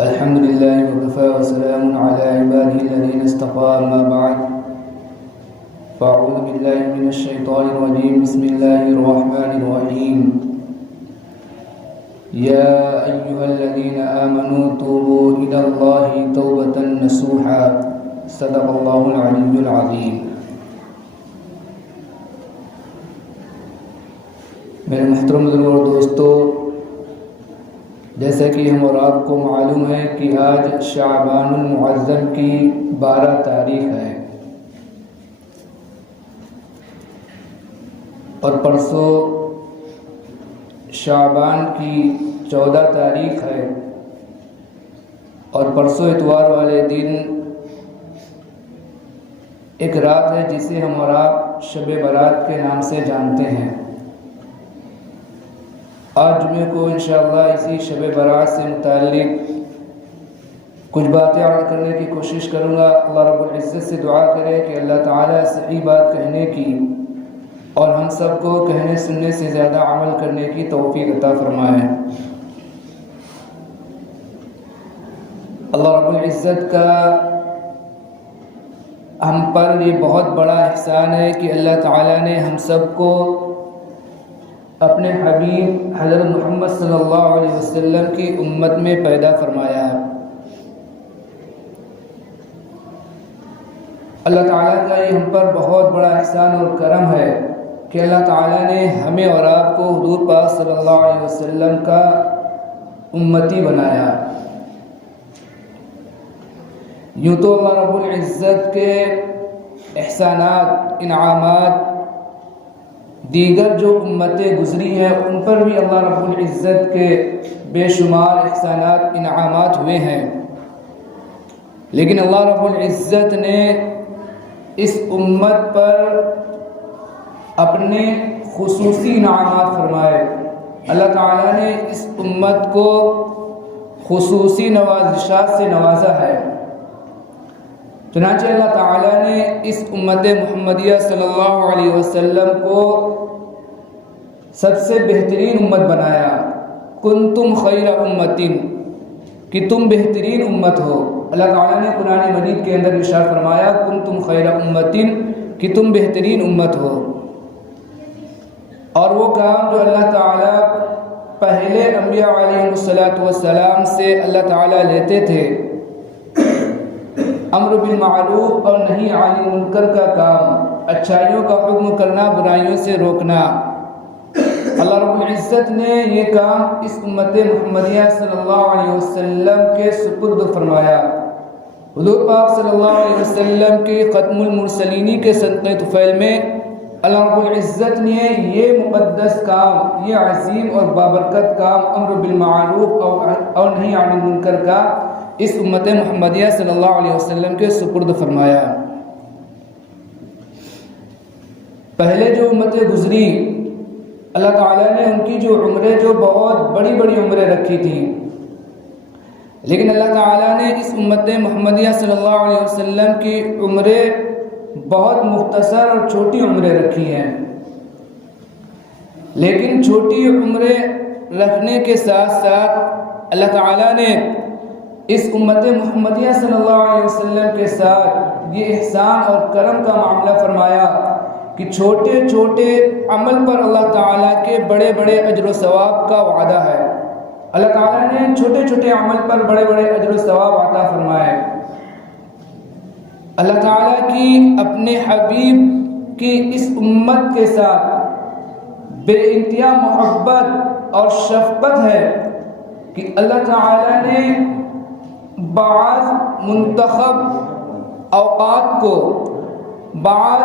الحمد لله وكفى وسلام على عباده الذين اصطفى أما بعد فأعوذ بالله من الشيطان الرجيم بسم الله الرحمن الرحيم يا أيها الذين آمنوا توبوا إلى الله توبة نصوحا صدق الله العلي العظيم. میرے محترم بزرگوں اور دوستو، جیسا کہ ہم اور آپ کو معلوم ہے کہ آج شعبان المعظم کی 12 تاریخ ہے اور پرسوں شعبان کی 14 تاریخ ہے اور پرسوں اتوار والے دن ایک رات ہے جسے ہم اور آپ شب برات کے نام سے جانتے ہیں. آج جمعے کو انشاءاللہ اسی شب برات سے متعلق کچھ باتیں عرض کرنے کی کوشش کروں گا. اللہ رب العزت سے دعا کرے کہ اللہ تعالیٰ صحیح بات کہنے کی اور ہم سب کو کہنے سننے سے زیادہ عمل کرنے کی توفیق عطا فرمائے. اللہ رب العزت کا ہم پر یہ بہت بڑا احسان ہے کہ اللہ تعالیٰ نے ہم سب کو اپنے حبیب حضرت محمد صلی اللہ علیہ وسلم کی امت میں پیدا فرمایا ہے. اللہ تعالیٰ کا یہ ہم پر بہت بڑا احسان اور کرم ہے کہ اللہ تعالیٰ نے ہمیں اور آپ کو حضور پاک صلی اللہ علیہ وسلم کا امتی بنایا. یوں تو اللہ رب العزت کے احسانات، انعامات دیگر جو امتیں گزری ہیں ان پر بھی اللہ رب العزت کے بے شمار احسانات، انعامات ہوئے ہیں، لیکن اللہ رب العزت نے اس امت پر اپنے خصوصی انعامات فرمائے. اللہ تعالیٰ نے اس امت کو خصوصی نوازشات سے نوازا ہے. چنانچہ اللہ تعالیٰ نے اس امت محمدیہ صلی اللہ علیہ وسلم کو سب سے بہترین امت بنایا. کنتم خیر امتن، کہ تم بہترین امت ہو. اللہ تعالیٰ نے قرآن مجید کے اندر ارشاد فرمایا کنتم خیر امتن، کہ تم بہترین امت ہو. اور وہ کام جو اللہ تعالیٰ پہلے انبیاء علیہ السلام سے اللہ تعالیٰ لیتے تھے، امر بالمعروف اور نہی عن المنکر کا کام، اچھائیوں کا حکم کرنا، برائیوں سے روکنا، اللہ رب العزت نے یہ کام اس امت محمدیہ صلی اللہ علیہ وسلم کے سپرد فرمایا. حضور پاک صلی اللہ علیہ وسلم کے ختم المرسلینی کے سنۃ طفیل میں اللہ رب العزت نے یہ مقدس کام، یہ عظیم اور بابرکت کام امر بالمعروف اور نہی عن المنکر کا اس امت محمدیہ صلی اللہ علیہ وسلم کے سپرد فرمایا. پہلے جو امتیں گزری اللہ تعالیٰ نے ان کی جو عمریں جو بہت بڑی بڑی عمریں رکھی تھی، لیکن اللہ تعالیٰ نے اس امت محمدیہ صلی اللہ علیہ وسلم کی عمریں بہت مختصر اور چھوٹی عمریں رکھی ہیں. لیکن چھوٹی عمریں رکھنے کے ساتھ ساتھ اللہ تعالیٰ نے اس امت محمدیہ صلی اللہ علیہ وسلم کے ساتھ یہ احسان اور کرم کا معاملہ فرمایا کہ چھوٹے چھوٹے عمل پر اللہ تعالیٰ کے بڑے بڑے اجر و ثواب کا وعدہ ہے. اللہ تعالیٰ نے چھوٹے چھوٹے عمل پر بڑے بڑے اجر و ثواب عطا فرمائے. اللہ تعالیٰ کی اپنے حبیب کی اس امت کے ساتھ بے انتہا محبت اور شفقت ہے کہ اللہ تعالیٰ نے بعض منتخب اوقات کو، بعض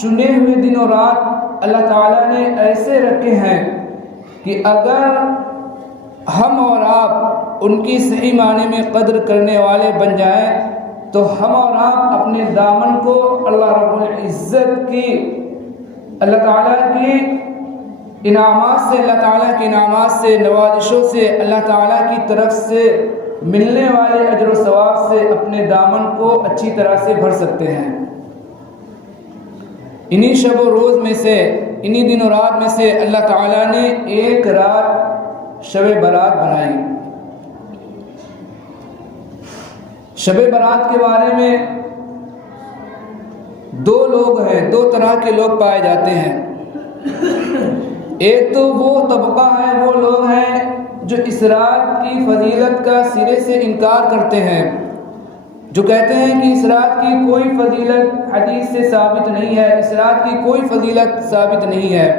چنے ہوئے دن و رات اللہ تعالیٰ نے ایسے رکھے ہیں کہ اگر ہم اور آپ ان کی صحیح معنی میں قدر کرنے والے بن جائیں تو ہم اور آپ اپنے دامن کو اللہ رب العزت کی، اللہ تعالیٰ کی انعامات سے، اللہ تعالیٰ کے انعامات سے، نوازشوں سے، اللہ تعالیٰ کی طرف سے ملنے والے اجر و ثواب سے اپنے دامن کو اچھی طرح سے بھر سکتے ہیں. انہی شب و روز میں سے، انہی دن و رات میں سے اللہ تعالیٰ نے ایک رات شب برات بنائی. شب برات کے بارے میں دو لوگ ہیں، دو طرح کے لوگ پائے جاتے ہیں۔ ایک تو وہ طبقہ ہے، وہ لوگ ہیں جو اس رات کی فضیلت کا سرے سے انکار کرتے ہیں، جو کہتے ہیں کہ اس رات کی کوئی فضیلت حدیث سے ثابت نہیں ہے، اس رات کی کوئی فضیلت ثابت نہیں ہے۔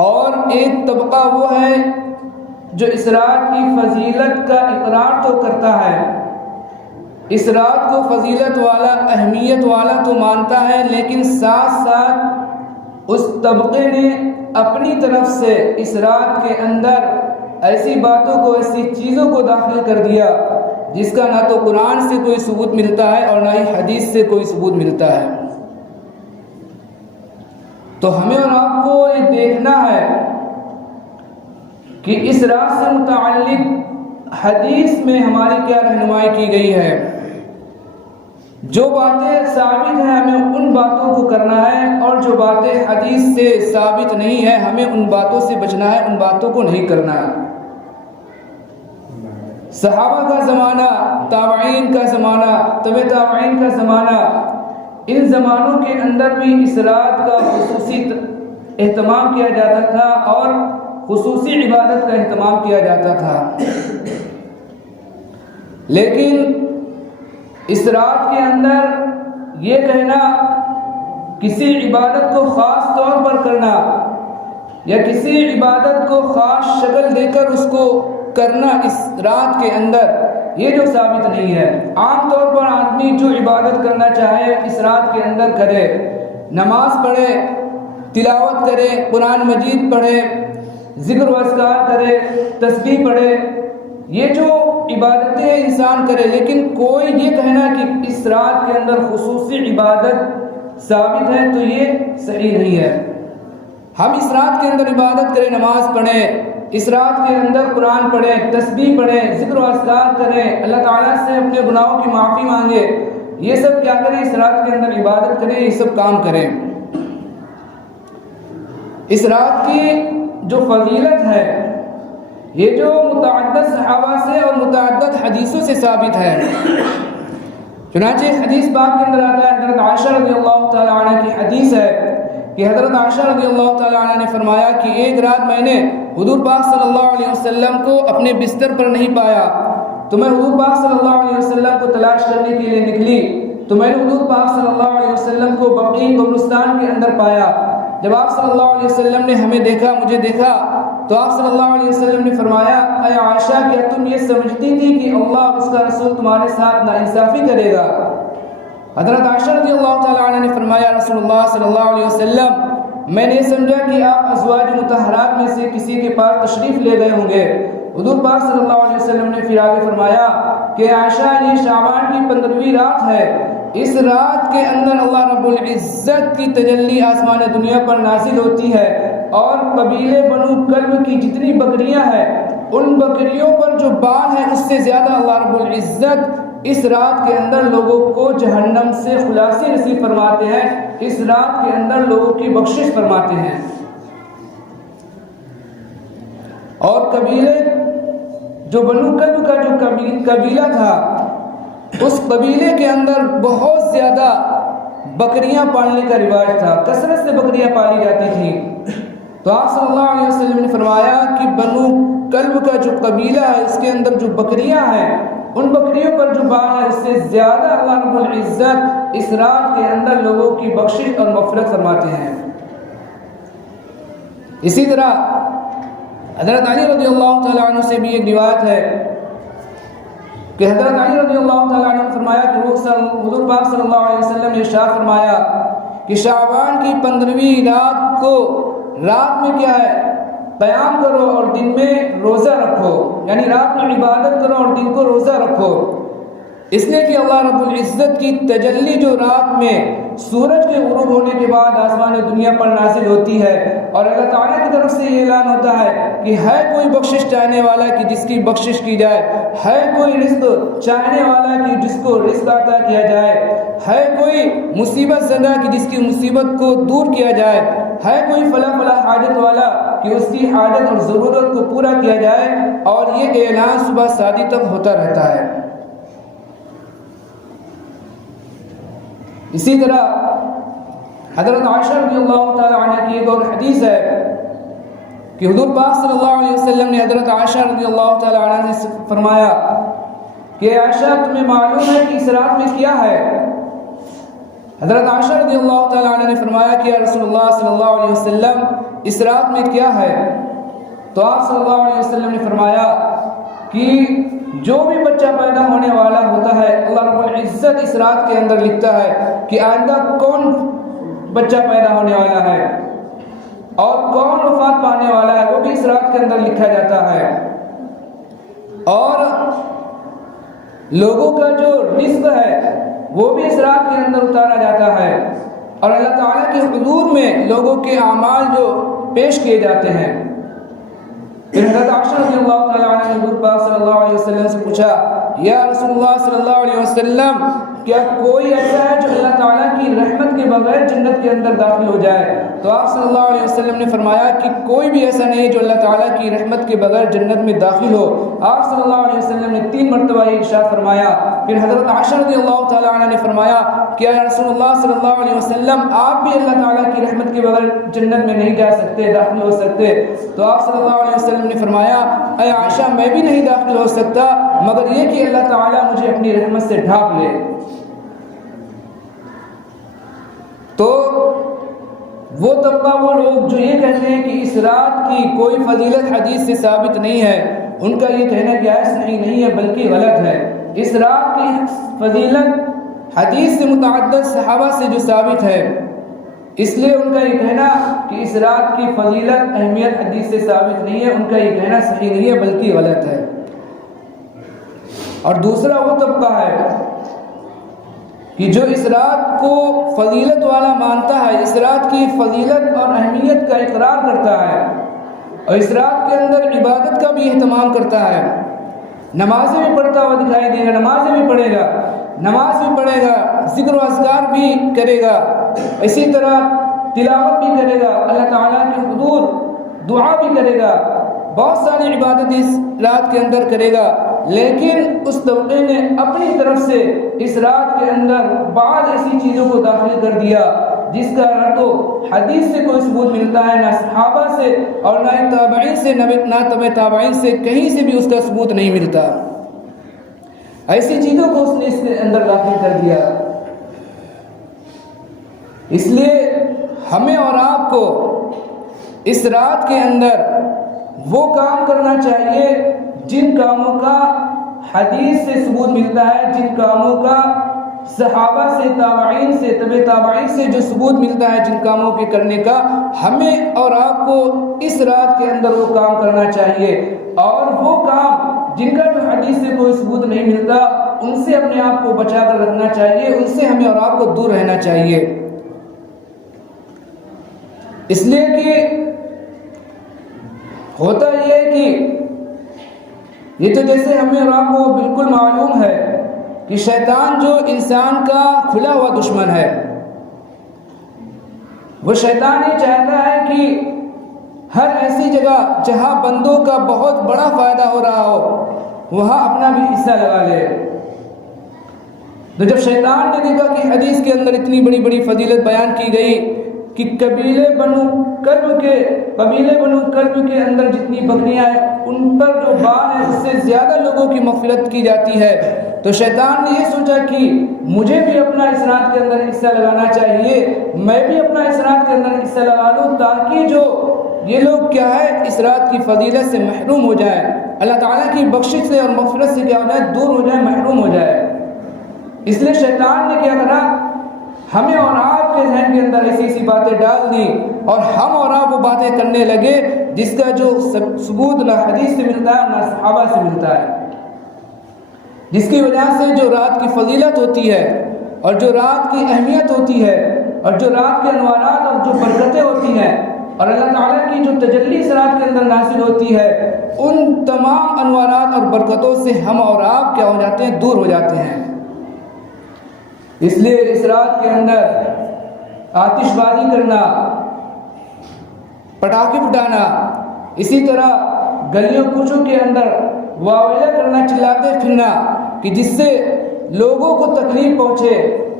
اور ایک طبقہ وہ ہے جو اس رات کی فضیلت کا اقرار تو کرتا ہے، اس رات کو فضیلت والا، اہمیت والا تو مانتا ہے، لیکن ساتھ ساتھ اس طبقے نے اپنی طرف سے اس رات کے اندر ایسی باتوں کو، ایسی چیزوں کو داخل کر دیا جس کا نہ تو قرآن سے کوئی ثبوت ملتا ہے اور نہ ہی حدیث سے کوئی ثبوت ملتا ہے۔ تو ہمیں اور آپ کو یہ دیکھنا ہے کہ اس رات سے متعلق حدیث میں ہماری کیا رہنمائی کی گئی ہے۔ جو باتیں ثابت ہیں ہمیں ان باتوں کو کرنا ہے، اور جو باتیں حدیث سے ثابت نہیں ہے ہمیں ان باتوں سے بچنا ہے، ان باتوں کو نہیں کرنا ہے۔ صحابہ کا زمانہ، تابعین کا زمانہ، تبع تابعین کا زمانہ، ان زمانوں کے اندر بھی اس رات کا خصوصی اہتمام کیا جاتا تھا اور خصوصی عبادت کا اہتمام کیا جاتا تھا۔ لیکن اس رات کے اندر یہ کہنا، کسی عبادت کو خاص طور پر کرنا یا کسی عبادت کو خاص شکل دے کر اس کو کرنا اس رات کے اندر، یہ جو ثابت نہیں ہے۔ عام طور پر آدمی جو عبادت کرنا چاہے اس رات کے اندر کرے، نماز پڑھے، تلاوت کرے، قرآن مجید پڑھے، ذکر و اذکار کرے، تسبیح پڑھے، یہ جو عبادتیں انسان کرے، لیکن کوئی یہ کہنا کہ اس رات کے اندر خصوصی عبادت ثابت ہے تو یہ صحیح نہیں ہے۔ ہم اس رات کے اندر عبادت کریں، نماز پڑھیں، اس رات کے اندر قرآن پڑھیں، تسبیح پڑھیں، ذکر و اذکار کریں، اللہ تعالیٰ سے اپنے گناہوں کی معافی مانگے، یہ سب کیا کریں؟ اس رات کے اندر عبادت کریں، یہ سب کام کریں۔ اس رات کی جو فضیلت ہے یہ جو متعدد صحابہ سے اور متعدد حدیثوں سے ثابت ہے۔ چنانچہ حدیث پاک کے اندر آتا ہے، حضرت عائشہ رضی اللہ تعالیٰ عنہ کی حدیث ہے کہ حضرت عائشہ رضی اللہ تعالیٰ عنہ نے فرمایا کہ ایک رات میں نے حضور پاک صلی اللہ علیہ وسلم کو اپنے بستر پر نہیں پایا، تو میں حضور پاک صلی اللہ علیہ وسلم کو تلاش کرنے کے لیے نکلی، تو میں نے حضور پاک صلی اللہ علیہ وسلم کو بقیع قبرستان کے اندر پایا۔ جب آپ صلی اللہ علیہ وسلم نے ہمیں دیکھا، مجھے دیکھا، تو آپ صلی اللہ علیہ وسلم نے فرمایا، اے عائشہ کیا تم یہ سمجھتی تھی کہ اللہ اور اس کا رسول تمہارے ساتھ ناانصافی کرے گا؟ حضرت عائشہ رضی اللہ تعالیٰ عنہ نے فرمایا، رسول اللہ صلی اللہ علیہ وسلم میں نے سمجھا کہ آپ ازواج مطہرات میں سے کسی کے پاس تشریف لے گئے ہوں گے۔ حضور پاک صلی اللہ علیہ وسلم نے پھر آگے فرمایا کہ عائشہ یہ شعبان کی 15ویں رات ہے، اس رات کے اندر اللہ رب العزت کی تجلی آسمان دنیا پر نازل ہوتی ہے، اور قبیلے بنو کلب کی جتنی بکریاں ہیں ان بکریوں پر جو بال ہے اس سے زیادہ اللہ رب العزت اس رات کے اندر لوگوں کو جہنم سے خلاصی نصیب فرماتے ہیں، اس رات کے اندر لوگوں کی بخشش فرماتے ہیں۔ اور قبیلے جو بنو کلب کا جو قبیلہ تھا، اس قبیلے کے اندر بہت زیادہ بکریاں پالنے کا رواج تھا، کثرت سے بکریاں پالی جاتی تھیں۔ تو آپ صلی اللہ علیہ وسلم نے فرمایا کہ بنو کلب کا جو قبیلہ ہے اس کے اندر جو بکریاں ہیں، ان بکریوں پر جو بال ہے اس سے زیادہ اللہ رب العزت اس رات کے اندر لوگوں کی بخشش اور مغفرت فرماتے ہیں۔ اسی طرح حضرت علی رضی اللہ تعالیٰ عنہ سے بھی ایک روایت ہے کہ حضرت علی رضی اللہ تعالیٰ عنہ نے فرمایا کہ حضور پاک صلی اللہ علیہ وسلم نے ارشاد فرمایا کہ شعبان کی 15ویں رات کو، رات میں کیا ہے؟ قیام کرو اور دن میں روزہ رکھو، یعنی رات میں عبادت کرو اور دن کو روزہ رکھو، اس لیے کہ اللہ رب العزت کی تجلی جو رات میں سورج کے غروب ہونے کے بعد آسمان دنیا پر نازل ہوتی ہے، اور اللہ تعالیٰ کی طرف سے یہ اعلان ہوتا ہے کہ ہے کوئی بخشش چاہنے والا کہ جس کی بخشش کی جائے، ہے کوئی رزق چاہنے والا کہ جس کو رزق عطا کیا جائے، ہے کوئی مصیبت زدہ کہ جس کی مصیبت کو دور کیا جائے، ہے کوئی فلاں حاجت والا کہ اس کی حاجت اور ضرورت کو پورا کیا جائے، اور یہ اعلان صبح شادی تک ہوتا رہتا ہے۔ اسی طرح حضرت عائشہ رضی اللہ تعالی عنہ کی ایک اور حدیث ہے کہ حضور پاک صلی اللہ علیہ وسلم نے حضرت عائشہ رضی اللہ تعالی عنہ سے فرمایا کہ عائشہ تمہیں معلوم ہے کہ اس رات میں کیا ہے؟ حضرت عائشہ رضی اللہ تعالی عنہ نے فرمایا کہ یا رسول اللہ صلی اللہ علیہ وسلم اس رات میں کیا ہے؟ تو آپ صلی اللہ علیہ وسلم نے فرمایا کہ جو بھی بچہ پیدا ہونے والا ہوتا ہے اللہ رب العزت اس رات کے اندر لکھتا ہے کہ آئندہ کون بچہ پیدا ہونے والا ہے اور کون وفات پانے والا ہے، وہ بھی اس رات کے اندر لکھا جاتا ہے، اور لوگوں کا جو رزق ہے وہ بھی اس رات کے اندر اتارا جاتا ہے، اور اللہ تعالیٰ کے حضور میں لوگوں کے اعمال جو پیش کیے جاتے ہیں۔ پھر حضرت عائشہ رضی اللہ تعالیٰ عنہ نے حضور پاک صلی اللہ علیہ وسلم سے پوچھا یا رسول اللہ صلی اللہ علیہ وسلم کیا کوئی ایسا ہے جو اللہ تعالیٰ کی رحمت کے بغیر جنت کے اندر داخل ہو جائے؟ تو آپ صلی اللہ علیہ وسلم نے فرمایا کہ کوئی بھی ایسا نہیں ہے جو اللہ تعالیٰ کی رحمت کے بغیر جنت میں داخل ہو۔ آپ صلی اللہ علیہ وسلم نے 3 مرتبہ یہ ارشاد فرمایا۔ پھر حضرت عائشہ رضی اللہ تعالیٰ عنہ نے فرمایا کہ یا رسول اللہ صلی اللہ علیہ وسلم آپ بھی اللہ تعالیٰ کی رحمت کے بغیر جنت میں نہیں جا سکتے، داخل ہو سکتے؟ تو آپ صلی اللہ علیہ وسلم نے فرمایا اے عائشہ میں بھی نہیں داخل ہو سکتا مگر یہ کہ اللہ تعالیٰ مجھے اپنی رحمت سے ڈھانپ لے۔ تو وہ طبقہ، وہ لوگ جو یہ کہتے ہیں کہ اس رات کی کوئی فضیلت حدیث سے ثابت نہیں ہے، ان کا یہ کہنا کہ صحیح نہیں ہے بلکہ غلط ہے۔ اس رات کی فضیلت حدیث سے متعدد صحابہ سے جو ثابت ہے، اس لیے ان کا یہ کہنا کہ اس رات کی فضیلت اہمیت حدیث سے ثابت نہیں ہے، ان کا یہ کہنا صحیح نہیں ہے بلکہ غلط ہے۔ اور دوسرا وہ طبقہ ہے کہ جو اس رات کو فضیلت والا مانتا ہے، اس رات کی فضیلت اور اہمیت کا اقرار کرتا ہے، اور اس رات کے اندر عبادت کا بھی اہتمام کرتا ہے، نمازیں بھی پڑھتا ہوا دکھائی دے گا، نمازیں بھی پڑھے گا، نماز بھی پڑھے گا، ذکر و اذکار بھی کرے گا، اسی طرح تلاوت بھی کرے گا، اللہ تعالیٰ کے حضور دعا بھی کرے گا، بہت ساری عبادت اس رات کے اندر کرے گا، لیکن اس طبقے نے اپنی طرف سے اس رات کے اندر بعض ایسی چیزوں کو داخل کر دیا جس کا نہ تو حدیث سے کوئی ثبوت ملتا ہے، نہ صحابہ سے، اور نہ تابعین سے، نہ تبع تابعین سے، کہیں سے بھی اس کا ثبوت نہیں ملتا۔ ایسی چیزوں کو اس نے اس کے اندر داخل کر دیا۔ اس لیے ہمیں اور آپ کو اس رات کے اندر وہ کام کرنا چاہیے جن کاموں کا حدیث سے ثبوت ملتا ہے، جن کاموں کا صحابہ سے، تابعین سے، تبع تابعین سے جو ثبوت ملتا ہے، جن کاموں کے کرنے کا، ہمیں اور آپ کو اس رات کے اندر وہ کام کرنا چاہیے، اور وہ کام جن کا جو حدیث سے کوئی ثبوت نہیں ملتا ان سے اپنے آپ کو بچا کر رکھنا چاہیے، ان سے ہمیں اور آپ کو دور رہنا چاہیے۔ اس لیے کہ ہوتا یہ ہے کہ یہ تو جیسے ہمیں اور آپ کو بالکل معلوم ہے کہ شیطان جو انسان کا کھلا ہوا دشمن ہے، وہ شیطان یہ چاہتا ہے کہ ہر ایسی جگہ جہاں بندوں کا بہت بڑا فائدہ ہو رہا ہو وہاں اپنا بھی حصہ لگا لے۔ تو جب شیطان نے دیکھا کہ حدیث کے اندر اتنی بڑی بڑی فضیلت بیان کی گئی کہ قبیلے بنو کلب کے اندر جتنی بکریاں ہیں ان پر جو بال ہے اس سے زیادہ لوگوں کی مغفرت کی جاتی ہے، تو شیطان نے یہ سوچا کہ مجھے بھی اپنا اس رات کے اندر حصہ لگانا چاہیے، میں بھی اپنا اس رات کے اندر حصہ لگا لوں تاکہ جو یہ لوگ کیا ہے اس رات کی فضیلت سے محروم ہو جائیں، اللہ تعالیٰ کی بخشش سے اور مغفرت سے کیا ہو جائے، دور ہو جائے، محروم ہو جائے۔ اس لیے شیطان نے کیا کرا، ہمیں اور آپ کے ذہن کے اندر ایسی ایسی باتیں ڈال دی اور ہم اور آپ وہ باتیں کرنے لگے جس کا جو ثبوت نہ حدیث سے ملتا ہے نہ صحابہ سے ملتا ہے، جس کی وجہ سے جو رات کی فضیلت ہوتی ہے اور جو رات کی اہمیت ہوتی ہے اور جو رات کے انوارات اور جو برکتیں ہوتی ہیں اور اللہ تعالیٰ کی جو تجلی اس رات کے اندر نازل ہوتی ہے، ان تمام انوارات اور برکتوں سے ہم اور آپ کیا ہو جاتے ہیں، دور ہو جاتے ہیں۔ اس لیے اس رات کے اندر آتش بازی کرنا، پٹاخے پھٹانا، اسی طرح گلیوں کوچوں کے اندر واویلا کرنا، چلاتے پھرنا کہ جس سے لوگوں کو تکلیف پہنچے،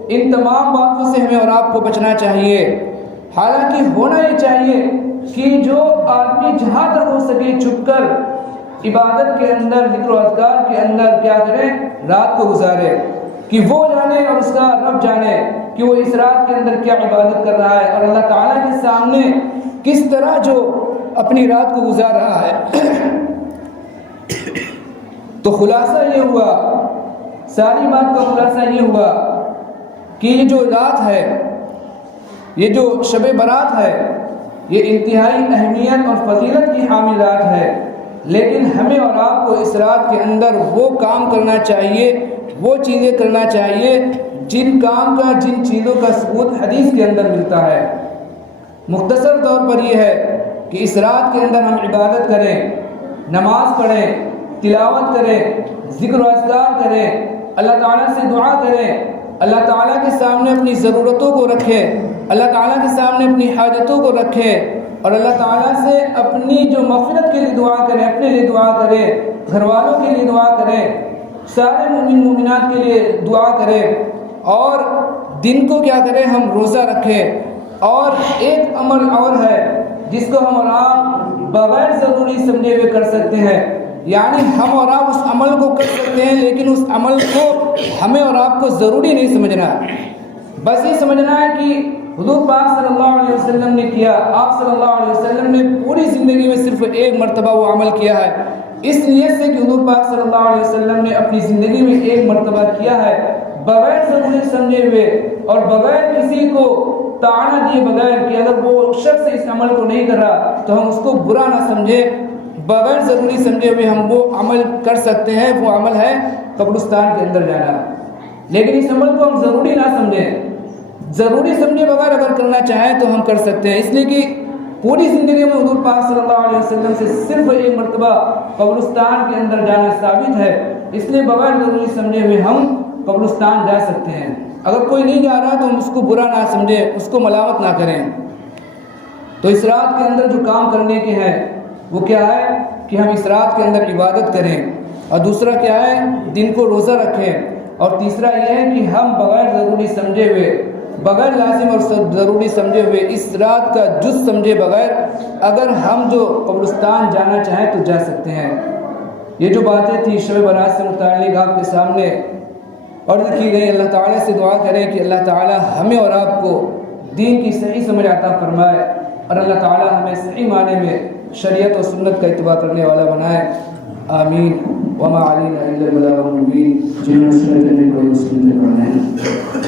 ان تمام باتوں سے ہمیں اور آپ کو بچنا چاہیے۔ حالانکہ ہونا یہ چاہیے کہ جو آدمی جہاں تک ہو سکے چھپ کر عبادت کے اندر، ذکر و اذکار کے اندر کیا کرے، رات کو گزارے، کہ وہ جانے اور اس کا رب جانے کہ وہ اس رات کے اندر کیا عبادت کر رہا ہے اور اللہ تعالیٰ کے سامنے کس طرح جو اپنی رات کو گزار رہا ہے۔ تو خلاصہ یہ ہوا، ساری بات کا خلاصہ یہ ہوا کہ یہ جو رات ہے، یہ جو شب برات ہے، یہ انتہائی اہمیت اور فضیلت کی حامل رات ہے، لیکن ہمیں اور آپ کو اس رات کے اندر وہ کام کرنا چاہیے، وہ چیزیں کرنا چاہیے جن کام کا، جن چیزوں کا ثبوت حدیث کے اندر ملتا ہے۔ مختصر طور پر یہ ہے کہ اس رات کے اندر ہم عبادت کریں، نماز پڑھیں، تلاوت کریں، ذکر و اذکار کریں، اللہ تعالیٰ سے دعا کریں، اللہ تعالیٰ کے سامنے اپنی ضرورتوں کو رکھیں، اللہ تعالیٰ کے سامنے اپنی حاجتوں کو رکھیں، اور اللہ تعالیٰ سے اپنی جو مغفرت کے لیے دعا کریں، اپنے لیے دعا کریں، گھر والوں کے لیے دعا کریں، سارے مومن مومنات کے لیے دعا کریں، اور دن کو کیا کریں، ہم روزہ رکھیں۔ اور ایک عمل اور ہے جس کو ہم اور آپ بغیر ضروری سمجھے ہوئے کر سکتے ہیں، یعنی ہم اور آپ اس عمل کو کر سکتے ہیں لیکن اس عمل کو ہمیں اور آپ کو ضروری نہیں سمجھنا، بس یہ سمجھنا ہے کہ حضور پاک صلی اللہ علیہ وسلم نے کیا، آپ صلی اللہ علیہ وسلم نے پوری زندگی میں صرف ایک مرتبہ وہ عمل کیا ہے، اس نیت سے کہ حضور پاک صلی اللہ علیہ وسلم نے اپنی زندگی میں ایک مرتبہ کیا ہے، بغیر ضروری سمجھے ہوئے اور بغیر کسی کو طعنہ دیے بغیر کہ اگر وہ شخص اس عمل کو نہیں کر رہا تو ہم اس کو برا نہ سمجھیں، بغیر ضروری سمجھے ہوئے ہم وہ عمل کر سکتے ہیں، وہ عمل ہے قبرستان کے اندر جانا۔ لیکن اس عمل کو ہم ضروری نہ سمجھیں، ضروری سمجھے بغیر اگر کرنا چاہیں تو ہم کر سکتے ہیں، اس لیے کہ پوری زندگی میں حضور پاک صلی اللہ علیہ وسلم سے صرف ایک مرتبہ قبرستان کے اندر جانا ثابت ہے، اس لیے بغیر ضروری سمجھے ہوئے ہم قبرستان جا سکتے ہیں۔ اگر کوئی نہیں جا رہا تو ہم اس کو برا نہ سمجھیں، اس کو ملامت نہ کریں۔ تو اس رات کے اندر جو کام کرنے کے ہیں وہ کیا ہے کہ ہم اس رات کے اندر عبادت کریں، اور دوسرا کیا ہے، دن کو روزہ رکھیں، اور تیسرا یہ ہے کہ ہم بغیر ضروری سمجھے ہوئے، بغیر لازم اور ضروری سمجھے ہوئے، اس رات کا جز سمجھے بغیر اگر ہم جو قبرستان جانا چاہیں تو جا سکتے ہیں۔ یہ جو باتیں تھی شب برات سے متعلق آپ کے سامنے عرض کی گئی، اللہ تعالیٰ سے دعا کریں کہ اللہ تعالیٰ ہمیں اور آپ کو دین کی صحیح سمجھ عطا فرمائے، اور اللہ تعالیٰ ہمیں صحیح معنی میں شریعت و سنت کا اتباع کرنے والا بنائے، آمین۔ وما علینا الا البلاغ المبین۔